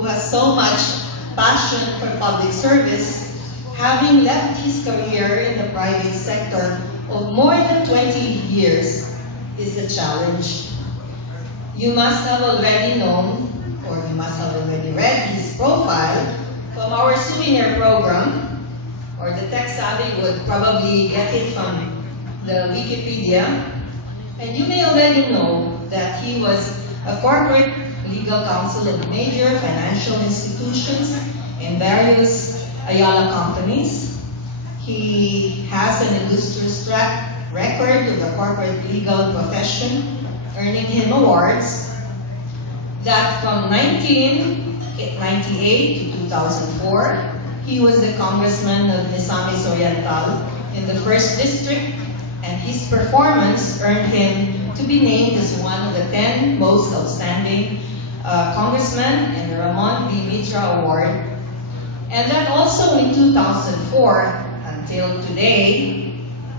who has so much passion for public service, having left his career in the private sector of more than 20 years, is a challenge. You must have already known, or you must have already read his profile from our souvenir program, or the tech-savvy would probably get it from the Wikipedia. And you may already know that he was a corporate legal counsel of major financial institutions and various Ayala companies. He has an illustrious track record of the corporate legal profession, earning him awards that from 1998 to 2004, he was the congressman of Misamis Oriental in the 1st District, and his performance earned him to be named as one of the 10 most outstanding congressmen in the Ramon B. Mitra Award. And that also in 2004 until today,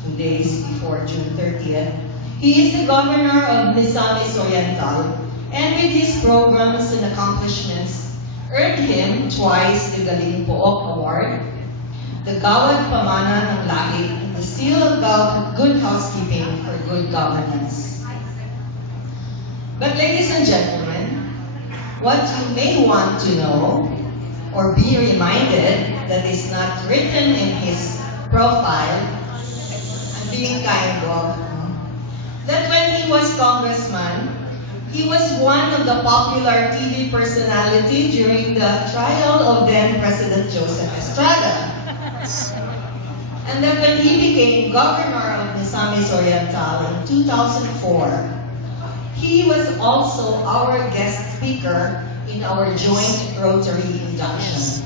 2 days before June 30th, he is the governor of Misamis Oriental, and with his programs and accomplishments, earned him twice the Galing Pook Award, the Gawad Pamana ng Lahi, and the Seal of Good Housekeeping for Good Governance. But ladies and gentlemen, what you may want to know or be reminded that is not written in his profile, I'm being kind of, that when he was congressman, he was one of the popular TV personality during the trial of then President Joseph Estrada. And that when he became governor of Misamis Oriental in 2004, he was also our guest speaker in our joint Rotary induction.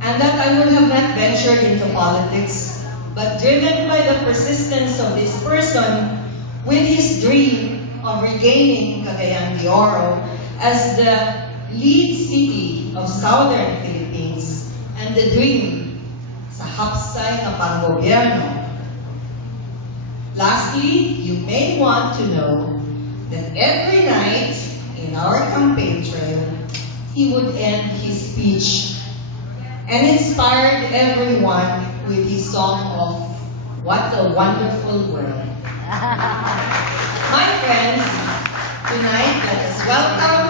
And that I would have not ventured into politics, but driven by the persistence of this person with his dream of regaining Cagayan de Oro as the lead city of Southern Philippines and the dream sa hapsay na panggobyerno. Lastly, you may want to know that every night in our campaign trail, he would end his speech and inspired everyone with his song of What a Wonderful World. My friends, tonight let us welcome